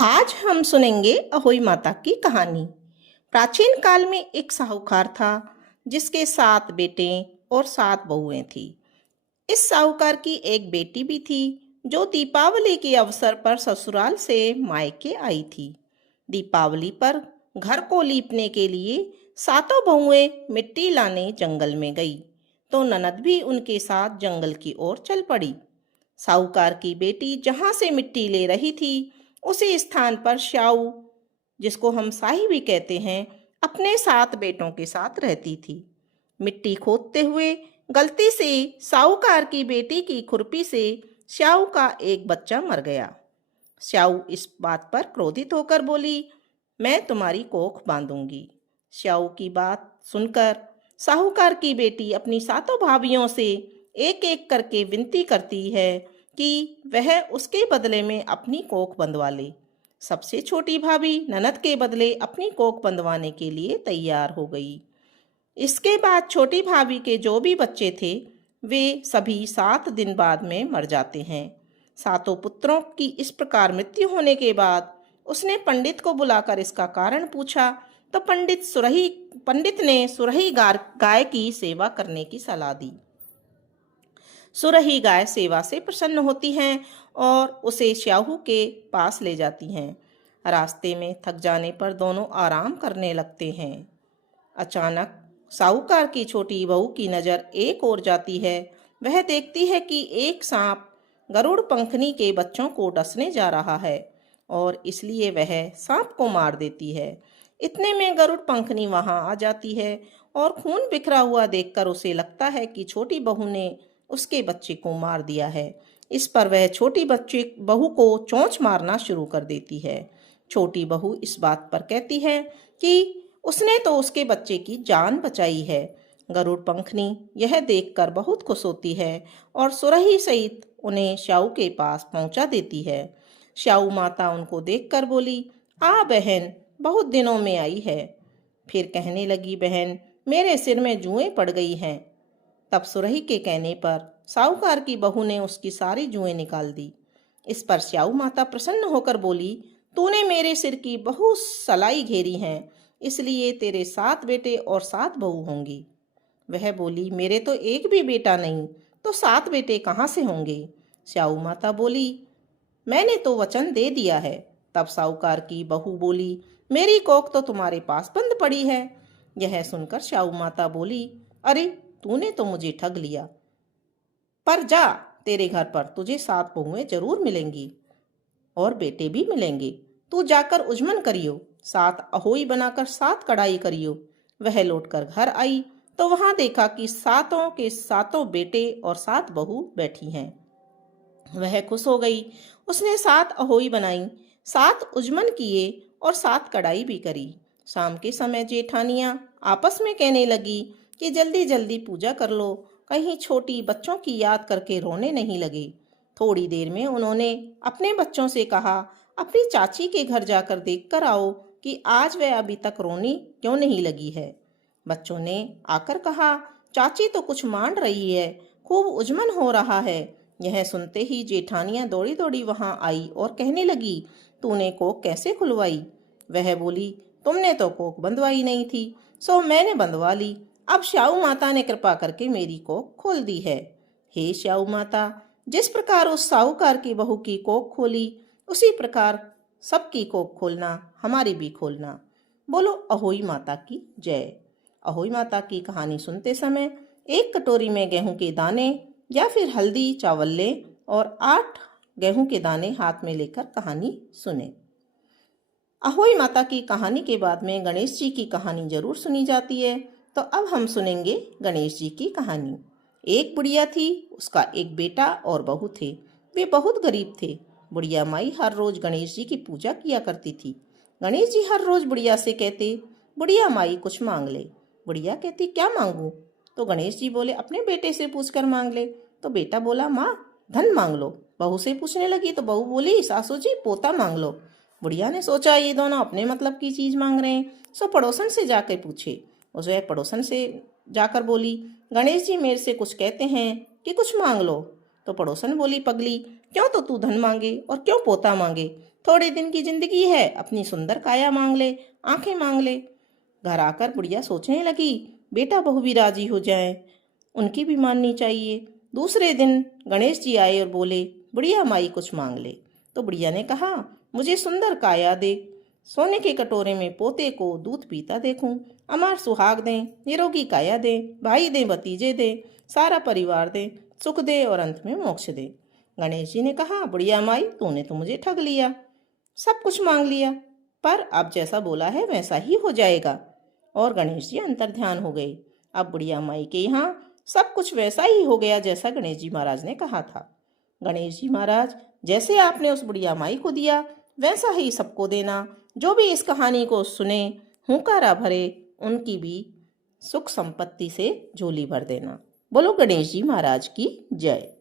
आज हम सुनेंगे अहोई माता की कहानी। प्राचीन काल में एक साहूकार था जिसके 7 बेटे और 7 बहुएं थी। इस साहूकार की एक बेटी भी थी जो दीपावली के अवसर पर ससुराल से मायके आई थी। दीपावली पर घर को लीपने के लिए सातों बहुएं मिट्टी लाने जंगल में गई तो ननद भी उनके साथ जंगल की ओर चल पड़ी। साहूकार की बेटी जहां से मिट्टी ले रही थी उसी स्थान पर श्याऊ, जिसको हम साही भी कहते हैं, अपने 7 बेटों के साथ रहती थी। मिट्टी खोदते हुए गलती से साहूकार की बेटी की खुरपी से श्याऊ का एक बच्चा मर गया। श्याऊ इस बात पर क्रोधित होकर बोली, मैं तुम्हारी कोख बांधूंगी। श्याऊ की बात सुनकर साहूकार की बेटी अपनी सातों भाभियों से एक एक करके विनती करती है कि वह उसके बदले में अपनी कोख बंधवा ले। सबसे छोटी भाभी ननद के बदले अपनी कोख बंधवाने के लिए तैयार हो गई। इसके बाद छोटी भाभी के जो भी बच्चे थे वे सभी 7 दिन बाद में मर जाते हैं। सातों पुत्रों की इस प्रकार मृत्यु होने के बाद उसने पंडित को बुलाकर इसका कारण पूछा तो पंडित ने सुरही गाय की सेवा करने की सलाह दी। सुरही गाय सेवा से प्रसन्न होती हैं और उसे श्याहू के पास ले जाती हैं। रास्ते में थक जाने पर दोनों आराम करने लगते हैं। अचानक साहूकार की छोटी बहू की नज़र एक ओर जाती है। वह देखती है कि एक सांप गरुड़ पंखनी के बच्चों को डसने जा रहा है और इसलिए वह सांप को मार देती है। इतने में गरुड़ पंखनी वहां आ जाती है और खून बिखरा हुआ देखकर उसे लगता है कि छोटी बहू ने उसके बच्चे को मार दिया है। इस पर वह छोटी बच्चे बहू को चोंच मारना शुरू कर देती है। छोटी बहू इस बात पर कहती है कि उसने तो उसके बच्चे की जान बचाई है। गरुड़ पंखनी यह देखकर बहुत खुश होती है और सुरही सहित उन्हें श्याऊ के पास पहुंचा देती है। श्याऊ माता उनको देखकर बोली, आ बहन, बहुत दिनों में आई है। फिर कहने लगी, बहन, मेरे सिर में जुएं पड़ गई हैं। तब सुरही के कहने पर साहूकार की बहू ने उसकी सारी जुएं निकाल दी। इस पर श्याऊ माता प्रसन्न होकर बोली, तूने मेरे सिर की बहुत सलाई घेरी हैं, इसलिए तेरे 7 बेटे और 7 बहू होंगी। वह बोली, मेरे तो एक भी बेटा नहीं, तो 7 बेटे कहाँ से होंगे? श्याऊ माता बोली, मैंने तो वचन दे दिया है। तब साहूकार की बहू बोली, मेरी कोख तो तुम्हारे पास बंद पड़ी है। यह सुनकर श्याऊ माता बोली, अरे, तूने तो मुझे ठग लिया। पर जा, तेरे घर पर तुझे 7 बहुएं जरूर मिलेंगी और बेटे भी मिलेंगे। तू जाकर उजमन करियो, 7 अहोई बनाकर 7 कढ़ाई करियो। वह लौटकर घर आई तो वहां देखा कि सातों के सातों बेटे और 7 बहू बैठी हैं। वह खुश हो गई। उसने 7 अहोई बनाई, 7 उजमन किए और 7 कढ़ाई भी करी। शाम के समय जेठानियां आपस में कहने लगी कि जल्दी जल्दी पूजा कर लो, कहीं छोटी बच्चों की याद करके रोने नहीं लगे। थोड़ी देर में उन्होंने अपने बच्चों से कहा, अपनी चाची के घर जाकर देख कर आओ कि आज वह अभी तक रोने क्यों नहीं लगी है। बच्चों ने आकर कहा, चाची तो कुछ मान रही है, खूब उजमन हो रहा है। यह सुनते ही जेठानियां दौड़ी दौड़ी वहां आई और कहने लगी, तूने कोख कैसे खुलवाई? वह बोली, तुमने तो कोख बंधवाई नहीं थी, सो मैंने बंधवा ली। अब श्याऊ माता ने कृपा करके मेरी कोख खोल दी है। हे श्याऊ माता, जिस प्रकार उस साहूकार की बहू की कोख खोली, उसी प्रकार सबकी कोख खोलना, हमारी भी खोलना। बोलो अहोई माता की जय। अहोई माता की कहानी सुनते समय एक कटोरी में गेहूं के दाने या फिर हल्दी चावल लें और 8 गेहूं के दाने हाथ में लेकर कहानी सुने। अहोई माता की कहानी के बाद में गणेश जी की कहानी जरूर सुनी जाती है, तो अब हम सुनेंगे गणेश जी की कहानी। एक बुढ़िया थी, उसका एक बेटा और बहू थे। वे बहुत गरीब थे। बुढ़िया माई हर रोज गणेश जी की पूजा किया करती थी। गणेश जी हर रोज बुढ़िया से कहते, बुढ़िया माई कुछ मांग ले। बुढ़िया कहती, क्या मांगू? तो गणेश जी बोले, अपने बेटे से पूछकर मांग ले। तो बेटा बोला, माँ धन मांग लो। बहू से पूछने लगी तो बहू बोली, सासू जी पोता मांग लो। बुढ़िया ने सोचा ये दोनों अपने मतलब की चीज मांग रहे हैं, सो पड़ोसन से जाकर पूछे। उसे पड़ोसन से जाकर बोली, गणेश जी मेरे से कुछ कहते हैं कि कुछ मांग लो। तो पड़ोसन बोली, पगली क्यों तो तू धन मांगे और क्यों पोता मांगे। थोड़े दिन की जिंदगी है, अपनी सुंदर काया मांग ले, आंखें मांग ले। घर आकर बुढ़िया सोचने लगी, बेटा बहू भी राजी हो जाएं, उनकी भी माननी चाहिए। दूसरे दिन गणेश जी आए और बोले, बुढ़िया माई कुछ मांग ले। तो बुढ़िया ने कहा, मुझे सुंदर काया दे, सोने के कटोरे में पोते को दूध पीता देखूं, अमर सुहाग दें, निरोगी काया दें, भाई दें, भतीजे दें, सारा परिवार दें, सुख दे और अंत में मोक्ष दे। गणेश जी ने कहा, बुढ़िया माई तूने तो मुझे ठग लिया, सब कुछ मांग लिया, पर अब जैसा बोला है वैसा ही हो जाएगा। और गणेश जी अंतर्ध्यान हो गए। अब बुढ़िया माई के यहाँ सब कुछ वैसा ही हो गया जैसा गणेश जी महाराज ने कहा था। गणेश जी महाराज, जैसे आपने उस बुढ़िया माई को दिया वैसा ही सबको देना। जो भी इस कहानी को सुने, हुंकारा भरे, उनकी भी सुख संपत्ति से झोली भर देना। बोलो गणेश जी महाराज की जय।